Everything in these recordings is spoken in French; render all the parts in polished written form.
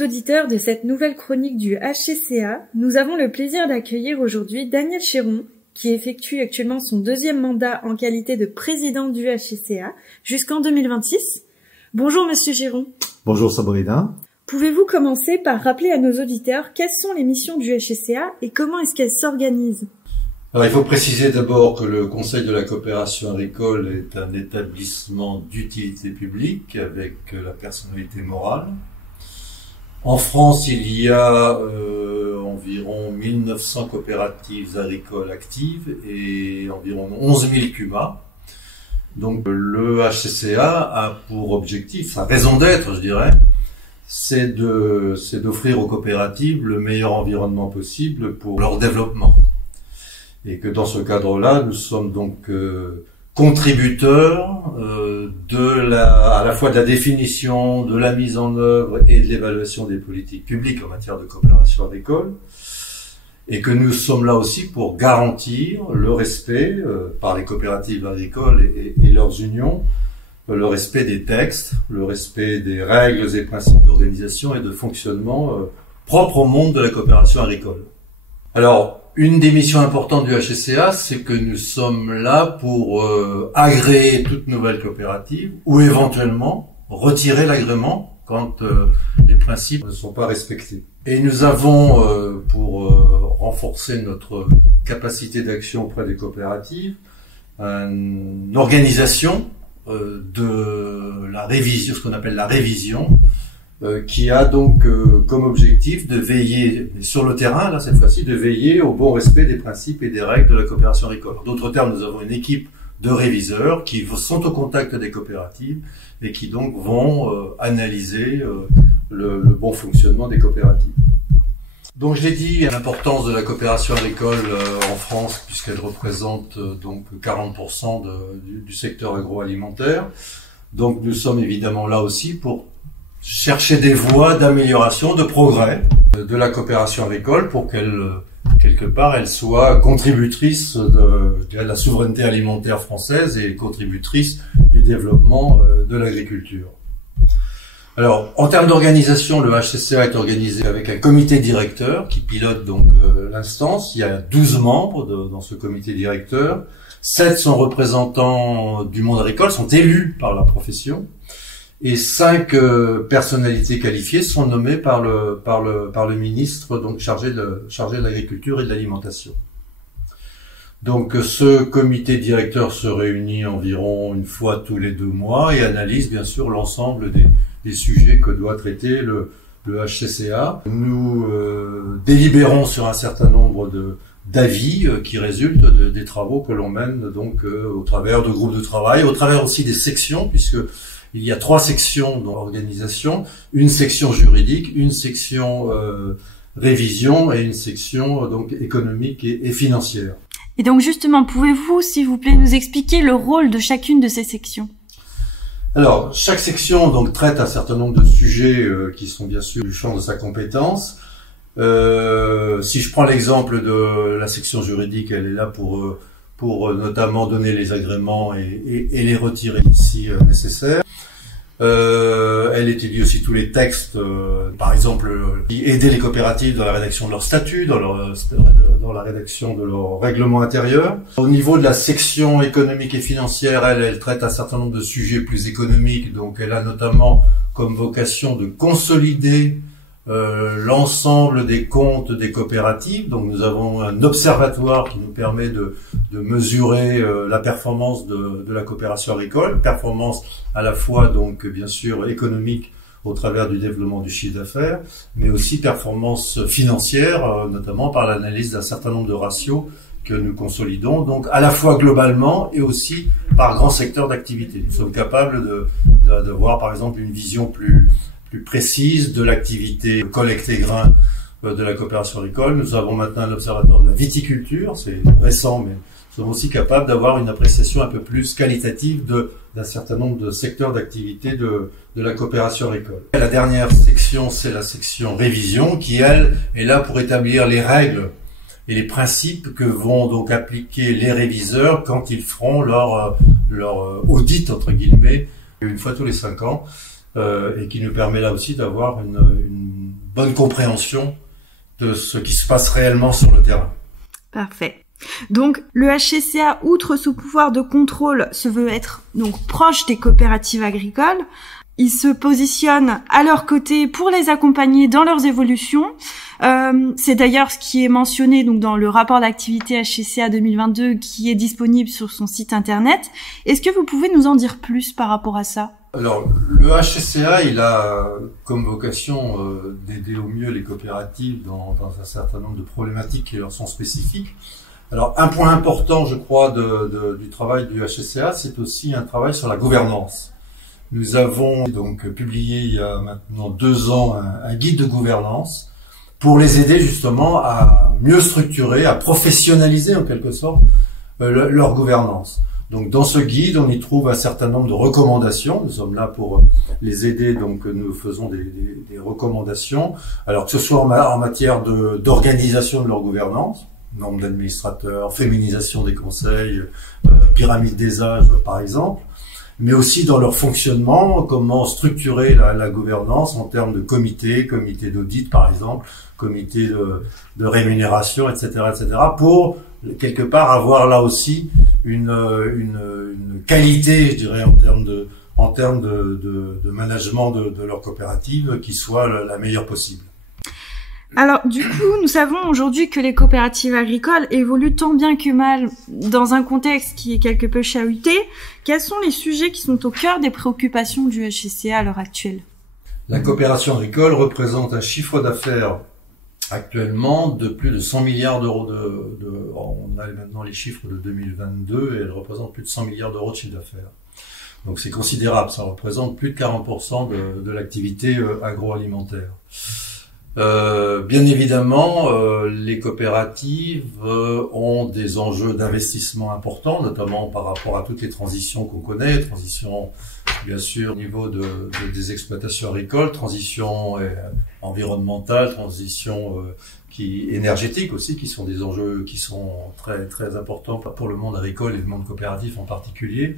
nos auditeurs de cette nouvelle chronique du HCCA, nous avons le plaisir d'accueillir aujourd'hui Daniel Chéron, qui effectue actuellement son deuxième mandat en qualité de président du HCCA jusqu'en 2026. Bonjour Monsieur Chéron. Bonjour Sabrina. Pouvez-vous commencer par rappeler à nos auditeurs quelles sont les missions du HCCA et comment est-ce qu'elles s'organisent? Alors, il faut préciser d'abord que le Conseil de la coopération agricole est un établissement d'utilité publique avec la personnalité morale. En France, il y a environ 1900 coopératives agricoles actives et environ 11 000 CUMA. Donc le HCCA a pour objectif, sa raison d'être, je dirais, c'est d'offrir aux coopératives le meilleur environnement possible pour leur développement. Et que dans ce cadre-là, nous sommes donc contributeurs à la fois de la définition, de la mise en œuvre et de l'évaluation des politiques publiques en matière de coopération agricole, et que nous sommes là aussi pour garantir le respect par les coopératives agricoles et leurs unions, le respect des textes, le respect des règles et principes d'organisation et de fonctionnement propres au monde de la coopération agricole. Alors, une des missions importantes du HCCA, c'est que nous sommes là pour agréer toute nouvelle coopérative ou éventuellement retirer l'agrément quand les principes ne sont pas respectés. Et nous avons, pour renforcer notre capacité d'action auprès des coopératives, une organisation de la révision, ce qu'on appelle la révision, qui a donc comme objectif de veiller, sur le terrain, là cette fois-ci, de veiller au bon respect des principes et des règles de la coopération agricole. En d'autres termes, nous avons une équipe de réviseurs qui sont au contact des coopératives et qui donc vont analyser le bon fonctionnement des coopératives. Donc je l'ai dit, l'importance de la coopération agricole en France, puisqu'elle représente donc 40% du secteur agroalimentaire. Donc nous sommes évidemment là aussi pour chercher des voies d'amélioration, de progrès de la coopération agricole pour qu'elle, quelque part, elle soit contributrice de la souveraineté alimentaire française et contributrice du développement de l'agriculture. Alors, en termes d'organisation, le HCCA est organisé avec un comité directeur qui pilote donc l'instance. Il y a 12 membres dans ce comité directeur. 7 sont représentants du monde agricole, sont élus par la profession. Et 5 personnalités qualifiées sont nommées par le ministre, donc chargé de l'agriculture et de l'alimentation. Donc ce comité directeur se réunit environ une fois tous les 2 mois et analyse bien sûr l'ensemble des sujets que doit traiter le HCCA. Nous délibérons sur un certain nombre d'avis qui résultent des travaux que l'on mène donc au travers de groupes de travail, au travers aussi des sections, puisque il y a 3 sections dans l'organisation, une section juridique, une section révision et une section donc économique et financière. Et donc justement, pouvez-vous, s'il vous plaît, nous expliquer le rôle de chacune de ces sections? Alors, chaque section donc traite un certain nombre de sujets qui sont bien sûr du champ de sa compétence. Si je prends l'exemple de la section juridique, elle est là pour notamment donner les agréments et les retirer si nécessaire. Elle étudie aussi tous les textes, par exemple, aider les coopératives dans la rédaction de leur statut, dans la rédaction de leur règlement intérieur. Au niveau de la section économique et financière, elle traite un certain nombre de sujets plus économiques, donc elle a notamment comme vocation de consolider l'ensemble des comptes des coopératives. Donc nous avons un observatoire qui nous permet de mesurer la performance de la coopération agricole, performance à la fois donc bien sûr économique au travers du développement du chiffre d'affaires, mais aussi performance financière, notamment par l'analyse d'un certain nombre de ratios que nous consolidons, donc à la fois globalement et aussi par grands secteurs d'activité. Nous sommes capables de voir par exemple une vision plus précise de l'activité collecte et grain de la coopération agricole. Nous avons maintenant un observatoire de la viticulture, c'est récent, mais nous sommes aussi capables d'avoir une appréciation un peu plus qualitative d'un certain nombre de secteurs d'activité de la coopération agricole. La dernière section, c'est la section révision, qui elle est là pour établir les règles et les principes que vont donc appliquer les réviseurs quand ils feront leur audit entre guillemets une fois tous les 5 ans. Et qui nous permet là aussi d'avoir une bonne compréhension de ce qui se passe réellement sur le terrain. Parfait. Donc, le HCCA, outre ce pouvoir de contrôle, se veut être donc proche des coopératives agricoles. Il se positionne à leur côté pour les accompagner dans leurs évolutions. C'est d'ailleurs ce qui est mentionné donc dans le rapport d'activité HCCA 2022 qui est disponible sur son site internet. Est-ce que vous pouvez nous en dire plus par rapport à ça? Alors, le HCCA, il a comme vocation d'aider au mieux les coopératives dans un certain nombre de problématiques qui leur sont spécifiques. Alors, un point important, je crois, du travail du HCCA, c'est aussi un travail sur la gouvernance. Nous avons donc publié il y a maintenant 2 ans un guide de gouvernance pour les aider justement à mieux structurer, à professionnaliser en quelque sorte leur gouvernance. Donc dans ce guide, on y trouve un certain nombre de recommandations. Nous sommes là pour les aider, donc nous faisons des recommandations. Alors que ce soit en matière d'organisation de leur gouvernance, nombre d'administrateurs, féminisation des conseils, pyramide des âges par exemple, mais aussi dans leur fonctionnement, comment structurer la gouvernance en termes de comité d'audit par exemple, comité de rémunération, etc., pour quelque part avoir là aussi une qualité, je dirais, en termes de management de leur coopérative qui soit la meilleure possible. Alors, du coup, nous savons aujourd'hui que les coopératives agricoles évoluent tant bien que mal dans un contexte qui est quelque peu chahuté. Quels sont les sujets qui sont au cœur des préoccupations du HCCA à l'heure actuelle? La coopération agricole représente un chiffre d'affaires actuellement de plus de 100 milliards d'euros on a maintenant les chiffres de 2022 et elle représente plus de 100 milliards d'euros de chiffre d'affaires. Donc c'est considérable, ça représente plus de 40% de l'activité agroalimentaire. Bien évidemment, les coopératives ont des enjeux d'investissement importants, notamment par rapport à toutes les transitions qu'on connaît, transition bien sûr au niveau des exploitations agricoles, transition environnementale, transition énergétique aussi, qui sont des enjeux qui sont très très importants pour le monde agricole et le monde coopératif en particulier.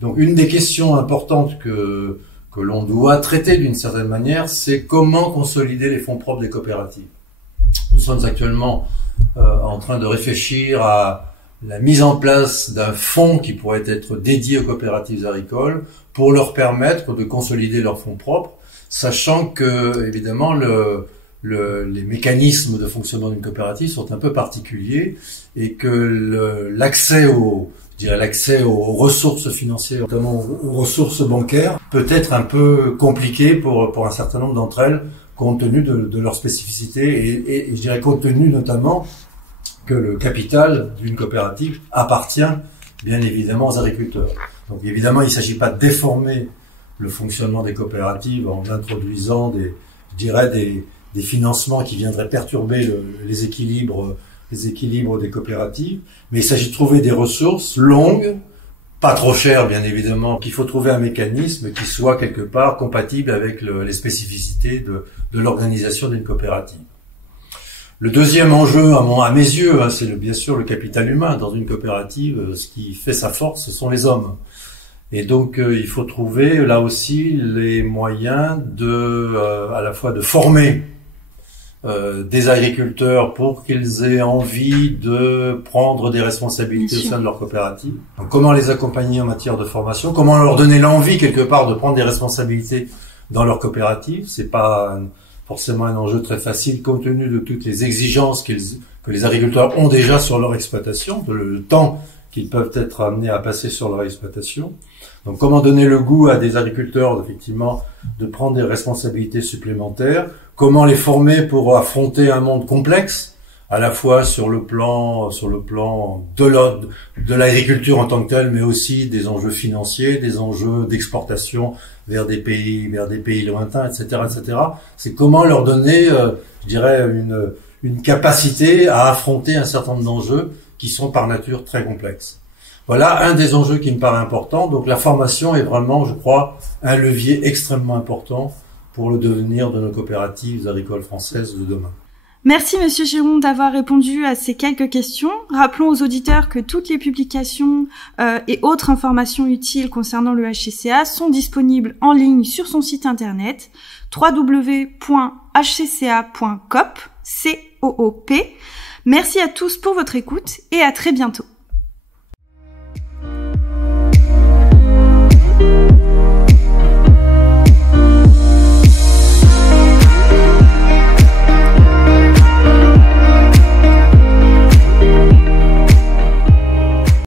Donc une des questions importantes que l'on doit traiter d'une certaine manière, c'est comment consolider les fonds propres des coopératives. Nous sommes actuellement en train de réfléchir à la mise en place d'un fonds qui pourrait être dédié aux coopératives agricoles pour leur permettre de consolider leurs fonds propres, sachant que, évidemment, les mécanismes de fonctionnement d'une coopérative sont un peu particuliers et que l'accès aux ressources financières, notamment aux ressources bancaires, peut être un peu compliqué pour un certain nombre d'entre elles, compte tenu de leur spécificité et je dirais compte tenu notamment que le capital d'une coopérative appartient bien évidemment aux agriculteurs. Donc évidemment, il ne s'agit pas de déformer le fonctionnement des coopératives en introduisant des financements qui viendraient perturber les équilibres des coopératives, mais il s'agit de trouver des ressources longues, pas trop chères bien évidemment, qu'il faut trouver un mécanisme qui soit quelque part compatible avec les spécificités de l'organisation d'une coopérative. Le deuxième enjeu, à mes yeux, c'est bien sûr le capital humain. Dans une coopérative, ce qui fait sa force, ce sont les hommes. Et donc, il faut trouver là aussi les moyens à la fois de former des agriculteurs pour qu'ils aient envie de prendre des responsabilités au sein de leur coopérative. Donc, comment les accompagner en matière de formation? Comment leur donner l'envie quelque part de prendre des responsabilités dans leur coopérative? C'est pas forcément un enjeu très facile compte tenu de toutes les exigences que les agriculteurs ont déjà sur leur exploitation, le temps qu'ils peuvent être amenés à passer sur leur exploitation. Donc comment donner le goût à des agriculteurs effectivement de prendre des responsabilités supplémentaires, comment les former pour affronter un monde complexe, à la fois sur le plan de l'agriculture en tant que telle, mais aussi des enjeux financiers, des enjeux d'exportation vers des pays lointains, etc., etc. C'est comment leur donner, je dirais, une capacité à affronter un certain nombre d'enjeux qui sont par nature très complexes. Voilà un des enjeux qui me paraît important. Donc la formation est vraiment, je crois, un levier extrêmement important pour le devenir de nos coopératives agricoles françaises de demain. Merci Monsieur Chéron d'avoir répondu à ces quelques questions. Rappelons aux auditeurs que toutes les publications et autres informations utiles concernant le HCCA sont disponibles en ligne sur son site internet www.hcca.coop. Merci à tous pour votre écoute et à très bientôt.